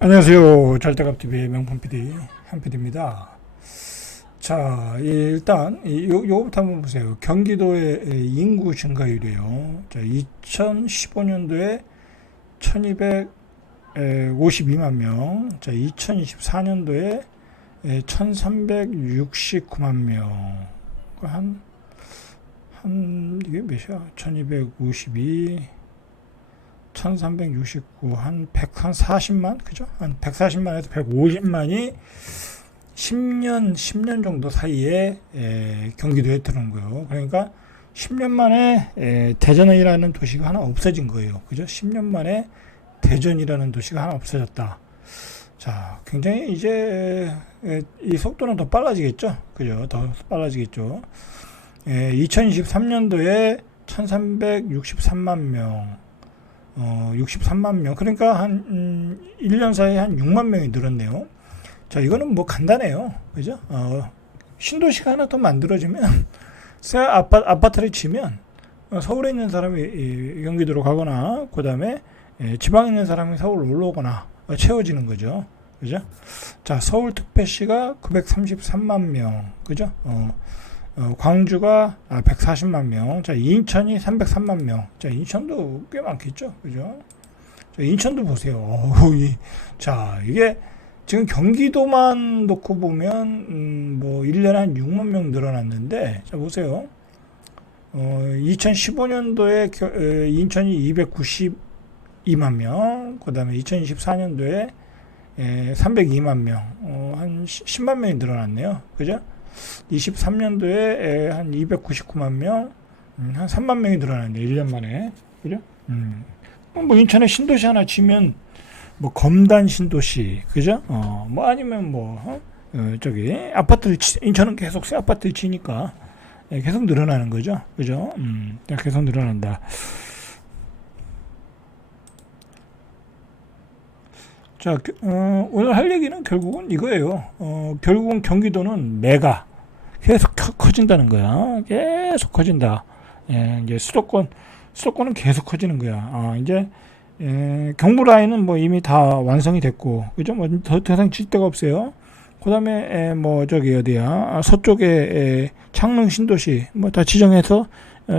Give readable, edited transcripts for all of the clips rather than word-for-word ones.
안녕하세요. 절대값TV의 명품 PD 한 PD입니다. 자, 일단 요거부터 한번 보세요. 경기도의 인구 증가율이에요. 자, 2015년도에 1252만 명, 자, 2024년도에 1369만 명. 이게 몇이야? 1252 1369, 한 140만? 그죠? 한 140만에서 150만이 10년 정도 사이에 경기도에 들어온 거예요. 그러니까 10년 만에 대전이라는 도시가 하나 없어진 거예요. 그죠? 10년 만에 대전이라는 도시가 하나 없어졌다. 자, 굉장히 이제 이 속도는 더 빨라지겠죠? 그죠? 더 빨라지겠죠? 2023년도에 1363만 명, 63만 명. 그러니까 한 1년 사이에 한 6만 명이 늘었네요. 자, 이거는 뭐 간단해요. 그죠? 신도시가 하나 더 만들어지면, 새 아파트를 치면, 서울에 있는 사람이 경기도로 가거나, 그 다음에 지방에 있는 사람이 서울 올라오거나, 채워지는 거죠. 그죠? 자, 서울특별시가 933만 명. 그죠? 광주가 140만 명, 자, 인천이 303만 명, 자, 인천도 꽤 많겠죠, 그죠? 자, 인천도 보세요. 자, 이게 지금 경기도만 놓고 보면, 뭐, 1년에 한 6만 명 늘어났는데, 자, 보세요. 2015년도에 인천이 292만 명, 그 다음에 2024년도에 302만 명, 한 10만 명이 늘어났네요, 그죠? 23년도에 한 299만 명, 한 3만 명이 늘어났네, 1년 만에. 그죠? 뭐, 인천에 신도시 하나 치면, 뭐, 검단 신도시, 그죠? 뭐, 아니면 뭐, 인천은 계속 새 아파트를 치니까, 계속 늘어나는 거죠. 그죠? 계속 늘어난다. 자, 오늘 할 얘기는 결국은 이거예요. 결국은 경기도는 메가 계속 커진다는 거야. 계속 커진다. 이제 수도권은 계속 커지는 거야. 이제 경부 라인은 뭐 이미 다 완성이 됐고, 그죠? 뭐 더 이상 질 데가 없어요. 그다음에 뭐 저기 어디야? 서쪽에 창릉 신도시 뭐 다 지정해서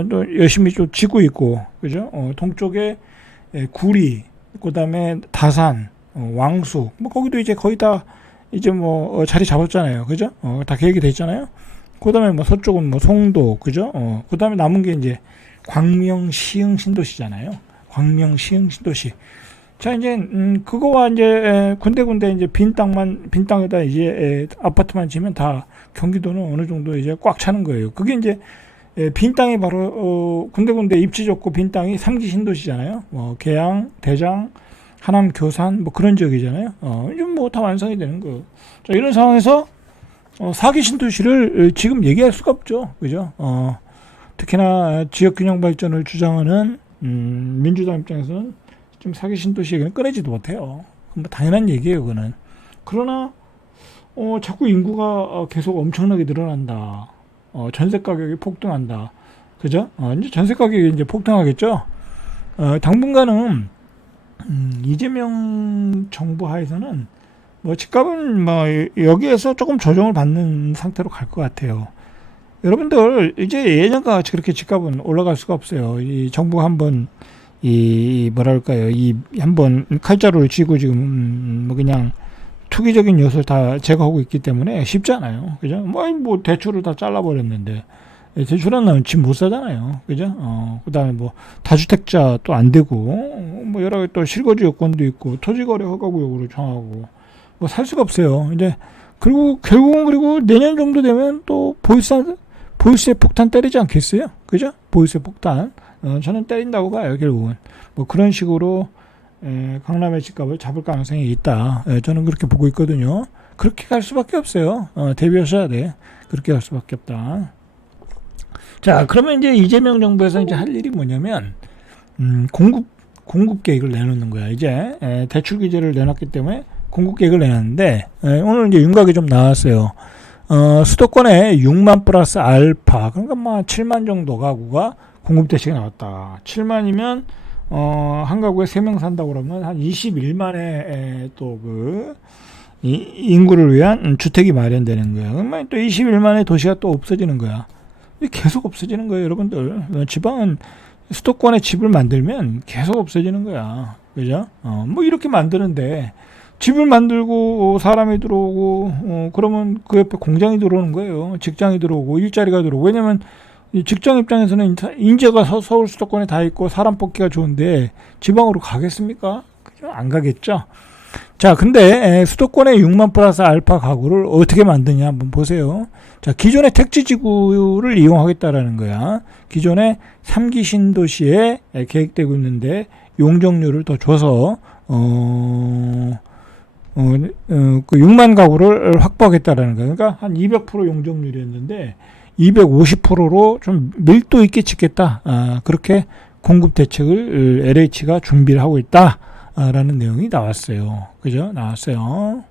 또 열심히 좀 짓고 있고, 그죠? 동쪽에 구리, 그다음에 다산, 왕숙, 뭐 거기도 이제 거의 다 이제 뭐 자리 잡았잖아요, 그죠? 다 계획이 돼 있잖아요. 그다음에 뭐 서쪽은 뭐 송도, 그죠? 그다음에 남은 게 이제 광명 시흥 신도시잖아요. 광명 시흥 신도시. 자, 이제 그거와 이제 군데군데 이제 빈 땅에다 이제 아파트만 지면 다 경기도는 어느 정도 이제 꽉 차는 거예요. 그게 이제 빈 땅이 바로 군데군데 입지 좋고 빈 땅이 3기 신도시잖아요. 뭐 계양, 대장, 하남, 교산 뭐 그런 지역이잖아요. 이제 뭐 다 완성이 되는 거예요. 자, 이런 상황에서 4기 신도시를 지금 얘기할 수가 없죠. 그죠? 특히나 지역균형 발전을 주장하는 민주당 입장에서는 지금 4기 신도시 얘기는 꺼내지도 못해요. 뭐 당연한 얘기예요, 그거는. 그러나 자꾸 인구가 계속 엄청나게 늘어난다. 전세 가격이 폭등한다. 그죠? 이제 전세 가격이 이제 폭등하겠죠? 당분간은 이재명 정부 하에서는 뭐 집값은 뭐 여기에서 조금 조정을 받는 상태로 갈 것 같아요. 여러분들 이제 예전과 같이 그렇게 집값은 올라갈 수가 없어요. 이 정부가 한번 이 뭐랄까요, 이 한번 칼자루를 쥐고 지금 뭐 그냥 투기적인 요소를 다 제거하고 있기 때문에 쉽지 않아요. 그죠? 뭐 대출을 다 잘라버렸는데 대출 안 나면 집 못 사잖아요. 그죠? 그다음에 뭐 다주택자 또 안 되고 뭐 여러 가지 또 실거주 요건도 있고 토지거래 허가구역으로 정하고 뭐 살 수가 없어요. 이제 그리고 결국은 그리고 내년 정도 되면 또 보유세 폭탄 때리지 않겠어요? 그죠? 보유세 폭탄. 저는 때린다고 봐요. 결국은 뭐 그런 식으로 강남의 집값을 잡을 가능성이 있다. 저는 그렇게 보고 있거든요. 그렇게 갈 수밖에 없어요. 대비하셔야 돼. 그렇게 갈 수밖에 없다. 자, 그러면 이제 이재명 정부에서 이제 할 일이 뭐냐면 공급 계획을 내놓는 거야. 이제 대출 규제를 내놨기 때문에 공급 계획을 내놨는데 오늘 이제 윤곽이 좀 나왔어요. 수도권에 6만 플러스 알파, 그러니까 뭐 7만 정도 가구가 공급 대책이 나왔다. 7만이면 한 가구에 3명 산다고 그러면 한 21만의 또 그 인구를 위한 주택이 마련되는 거야. 그러면 또 21만의 도시가 또 없어지는 거야. 계속 없어지는 거예요, 여러분들. 지방은 수도권에 집을 만들면 계속 없어지는 거야. 그죠? 뭐 이렇게 만드는데 집을 만들고 사람이 들어오고 그러면 그 옆에 공장이 들어오는 거예요. 직장이 들어오고 일자리가 들어오고. 왜냐면 이 직장 입장에서는 인재가 서울 수도권에 다 있고 사람 뽑기가 좋은데 지방으로 가겠습니까? 그죠? 안 가겠죠. 자, 근데 수도권의 6만 플러스 알파 가구를 어떻게 만드냐 한번 보세요. 자, 기존의 택지지구를 이용하겠다라는 거야. 기존의 3기 신도시에 계획되고 있는데 용적률을 더 줘서 그 6만 가구를 확보하겠다라는 거야. 그러니까 한 200% 용적률이었는데 250%로 좀 밀도 있게 짓겠다. 그렇게 공급 대책을 LH가 준비를 하고 있다라는 내용이 나왔어요. 그죠? 나왔어요.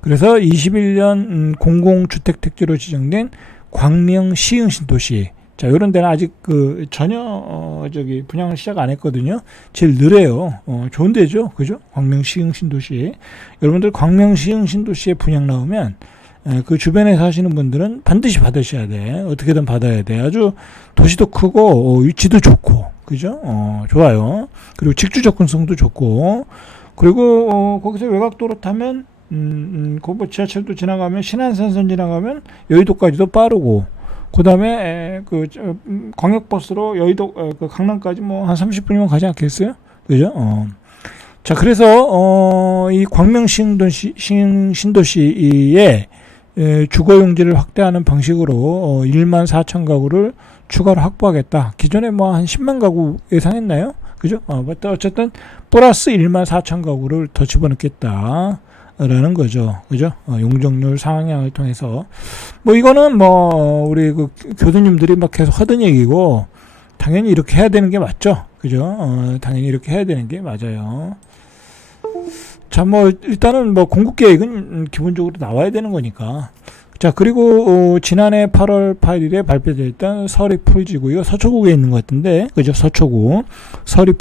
그래서 21년 공공주택 택지로 지정된 광명 시흥 신도시. 자, 이런 데는 아직 전혀 분양을 시작 안 했거든요. 제일 느려요. 좋은 데죠. 그죠? 광명 시흥 신도시. 여러분들 광명 시흥 신도시에 분양 나오면 그 주변에 사시는 분들은 반드시 받으셔야 돼. 어떻게든 받아야 돼. 아주 도시도 크고 위치도 좋고, 그죠? 좋아요. 그리고 직주 접근성도 좋고, 그리고 거기서 외곽도로 타면 뭐 지하철도 지나가면 신안산선 지나가면 여의도까지도 빠르고, 그 다음에 광역버스로 여의도 그 강남까지 뭐 한 30분이면 가지 않겠어요? 그죠? 자, 그래서 이 광명 신도시의 주거용지를 확대하는 방식으로 1만 4천 가구를 추가로 확보하겠다. 기존에 뭐 한 10만 가구 예상했나요? 그죠? 어쨌든 플러스 1만 4천 가구를 더 집어넣겠다. 라는 거죠. 그죠? 용적률 상향을 통해서. 뭐 이거는 뭐 우리 그 교수님들이 막 계속 하던 얘기고 당연히 이렇게 해야 되는 게 맞죠. 그죠? 당연히 이렇게 해야 되는 게 맞아요. 자, 뭐 일단은 뭐 공급 계획은 기본적으로 나와야 되는 거니까. 자, 그리고 지난해 8월 8일에 발표됐던 서리 풀지구요. 서초구에 있는 것 같은데, 그죠? 서초구 서리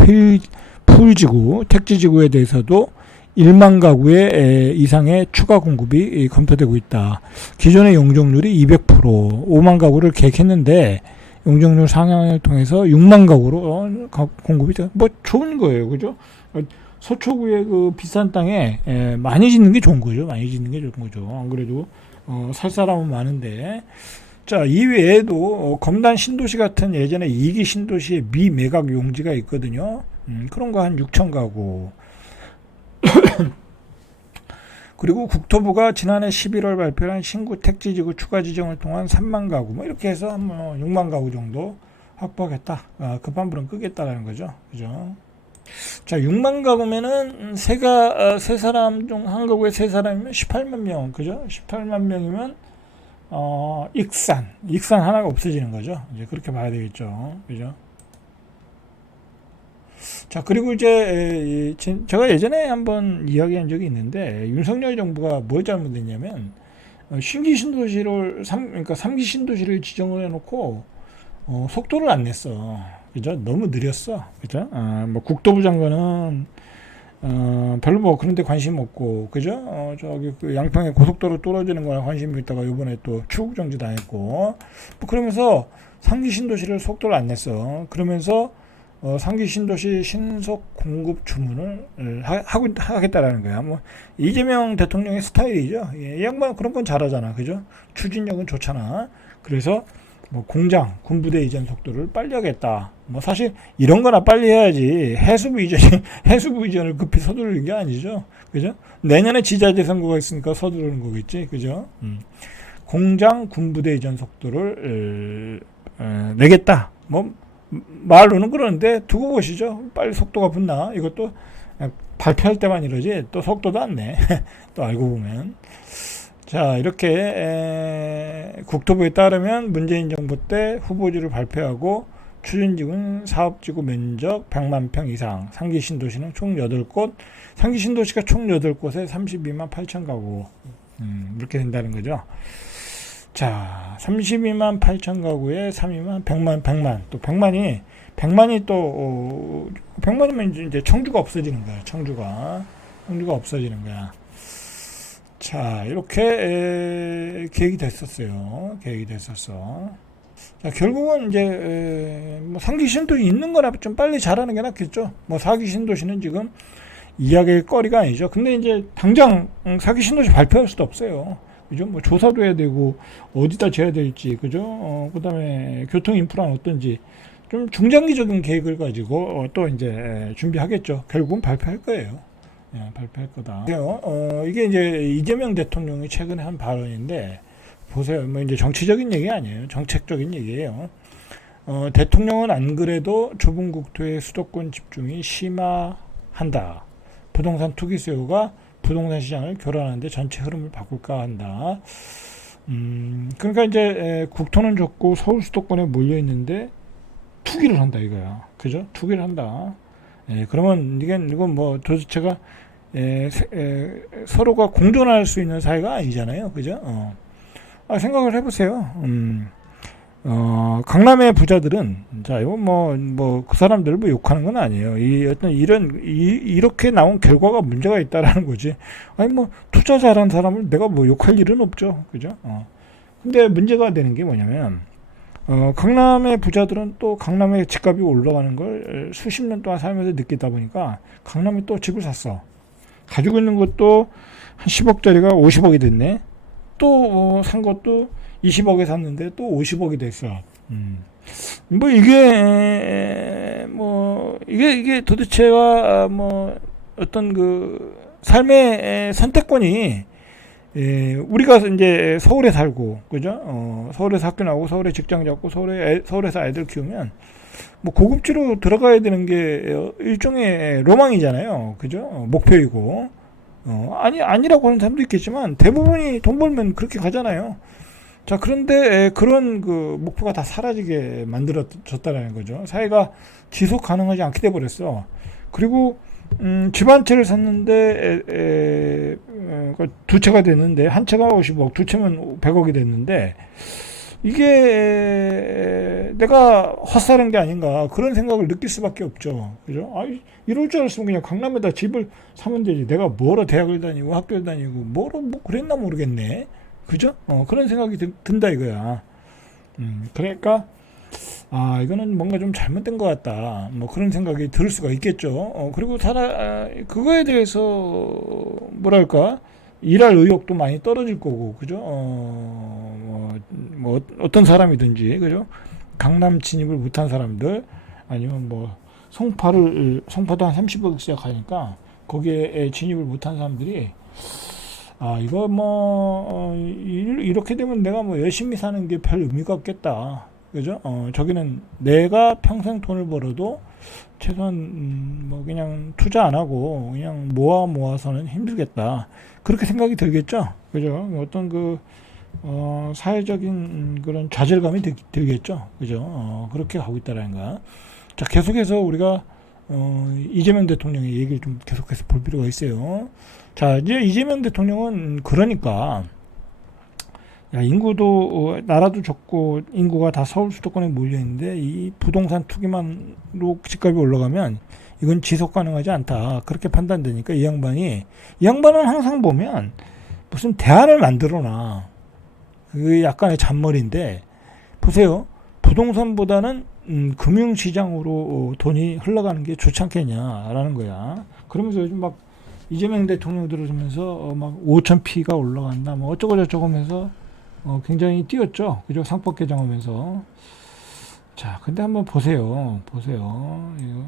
풀지구 택지지구에 대해서도 1만 가구의 이상의 추가 공급이 검토되고 있다. 기존의 용적률이 200%, 5만 가구를 계획했는데 용적률 상향을 통해서 6만 가구로 공급이 돼. 뭐 좋은 거예요, 그죠? 서초구의 그 비싼 땅에 많이 짓는 게 좋은 거죠. 많이 짓는 게 좋은 거죠. 안 그래도 살 사람은 많은데. 자, 이외에도 검단 신도시 같은 예전에 2기 신도시의 미매각 용지가 있거든요. 그런 거 한 6천 가구. 그리고 국토부가 지난해 11월 발표한 신구 택지지구 추가 지정을 통한 3만 가구 뭐 이렇게 해서 한 6만 가구 정도 확보하겠다. 급한 불은 끄겠다라는 거죠. 그죠? 자, 6만 가구면은 세 사람 중 한 가구에 세 사람이면 18만 명. 그죠? 18만 명이면 익산 하나가 없어지는 거죠. 이제 그렇게 봐야 되겠죠. 그죠? 자, 그리고 이제 제가 예전에 한번 이야기한 적이 있는데 윤석열 정부가 뭘 잘못했냐면 신기 신도시를 그러니까 3기 신도시를 지정을 해놓고 속도를 안 냈어. 그죠? 너무 느렸어. 그죠? 뭐 국토부 장관은 별로 뭐 그런데 관심 없고, 그죠? 저기 그 양평에 고속도로 뚫어지는 거에 관심이 있다가 이번에 또 추국 정지 당했고, 뭐 그러면서 3기 신도시를 속도를 안 냈어. 그러면서 3기 신도시 신속 공급 주문을 하겠다라는 거야. 뭐 이재명 대통령의 스타일이죠. 이 양반 그런 건 잘하잖아, 그죠? 추진력은 좋잖아. 그래서 뭐 공장, 군부대 이전 속도를 빨리 하겠다. 뭐 사실 이런 거나 빨리 해야지 해수부 이전을 급히 서두르는 게 아니죠, 그죠? 내년에 지자체 선거가 있으니까 서두르는 거겠지, 그죠? 공장, 군부대 이전 속도를 내겠다. 뭐 말로는 그러는데 두고 보시죠. 빨리 속도가 붙나? 이것도 발표할 때만 이러지 또 속도도 안 내. 또 알고 보면. 자, 이렇게 국토부에 따르면 문재인 정부 때 후보지를 발표하고 추진지구는 사업지구 면적 100만 평 이상, 상기 신도시는 총 8곳, 상기 신도시가 총 8곳에 32만 8천 가구 이렇게 된다는 거죠. 자, 32만 8천 가구에 3위만 100만 또 100만이 또 100만이면 이제 청주가 없어지는 거야. 청주가 없어지는 거야. 자, 이렇게 계획이 됐었어요. 자, 결국은 이제 뭐 3기 신도시 있는 거라 좀 빨리 잘하는 게 낫겠죠. 뭐 4기 신도시는 지금 이야기할 거리가 아니죠. 근데 이제 당장 4기 신도시 발표할 수도 없어요. 그죠? 뭐 조사도 해야 되고 어디다 지어야 될지, 그죠? 그다음에 교통 인프라는 어떤지 좀 중장기적인 계획을 가지고 또 이제 준비하겠죠. 결국은 발표할 거예요. 예, 발표할 거다. 이게 이제 이재명 대통령이 최근에 한 발언인데 보세요. 뭐 이제 정치적인 얘기 아니에요. 정책적인 얘기예요. 대통령은 안 그래도 좁은 국토의 수도권 집중이 심화한다. 부동산 투기 수요가 부동산 시장을 교란하는데 전체 흐름을 바꿀까 한다. 그러니까 이제 국토는 좁고 서울 수도권에 몰려 있는데 투기를 한다 이거야. 그죠? 투기를 한다. 그러면 이건 뭐 도대체가 서로가 공존할 수 있는 사회가 아니잖아요. 그죠? 생각을 해보세요. 강남의 부자들은, 자, 이거 그 사람들을 뭐 욕하는 건 아니에요. 이렇게 나온 결과가 문제가 있다라는 거지. 아니, 뭐, 투자 잘한 사람을 내가 뭐 욕할 일은 없죠. 그죠? 근데 문제가 되는 게 뭐냐면, 강남의 부자들은 또 강남의 집값이 올라가는 걸 수십 년 동안 살면서 느끼다 보니까 강남에 또 집을 샀어. 가지고 있는 것도 한 10억짜리가 50억이 됐네. 또 산 것도 20억에 샀는데 또 50억이 됐어. 뭐 이게 도대체가 뭐 어떤 그 삶의 선택권이 우리가 이제 서울에 살고, 그죠? 서울에서 학교 나오고 서울에 직장 잡고 서울에서 아이들 키우면 뭐 고급지로 들어가야 되는 게 일종의 로망이잖아요. 그죠? 목표이고. 아니라고 하는 사람도 있겠지만 대부분이 돈 벌면 그렇게 가잖아요. 자, 그런데 그런 그 목표가 다 사라지게 만들어졌다는 거죠. 사회가 지속 가능하지 않게 돼 버렸어. 그리고 집 한 채를 샀는데 두 채가 됐는데 한 채가 50억, 두 채면 100억이 됐는데 이게 내가 헛살은 게 아닌가 그런 생각을 느낄 수밖에 없죠. 그죠? 이럴 줄 알았으면 그냥 강남에다 집을 사면 되지. 내가 뭐로 대학을 다니고 학교를 다니고 뭐 그랬나 모르겠네. 그죠? 그런 생각이 든다 이거야. 그러니까 이거는 뭔가 좀 잘못된 것 같다. 뭐 그런 생각이 들 수가 있겠죠. 그리고 그거에 대해서 뭐랄까 일할 의욕도 많이 떨어질 거고, 그죠? 뭐 어떤 사람이든지, 그죠? 강남 진입을 못한 사람들 아니면 뭐 송파도 한 30억 시작하니까 거기에 진입을 못한 사람들이 이거 이렇게 되면 내가 뭐 열심히 사는 게 별 의미가 없겠다. 그죠? 저기는 내가 평생 돈을 벌어도 최소한 뭐 그냥 투자 안 하고 그냥 모아서는 힘들겠다. 그렇게 생각이 들겠죠? 그죠? 어떤 사회적인 그런 좌절감이 들겠죠? 그죠? 그렇게 가고 있다라는 거야. 자, 계속해서 우리가 이재명 대통령의 얘기를 좀 계속해서 볼 필요가 있어요. 자, 이제 이재명 대통령은 그러니까 인구도 나라도 적고 인구가 다 서울 수도권에 몰려 있는데 이 부동산 투기만로 집값이 올라가면 이건 지속 가능하지 않다. 그렇게 판단되니까 이 양반은 항상 보면 무슨 대안을 만들어놔. 그 약간의 잔머리인데 보세요. 부동산보다는 금융시장으로 돈이 흘러가는 게 좋지 않겠냐라는 거야. 그러면서 요즘 막 이재명 대통령 들어오면서 막 5,000P가 올라간다. 뭐 어쩌고 저쩌고 하면서 굉장히 뛰었죠. 그죠? 상법 개정하면서. 자, 근데 한번 보세요. 이거.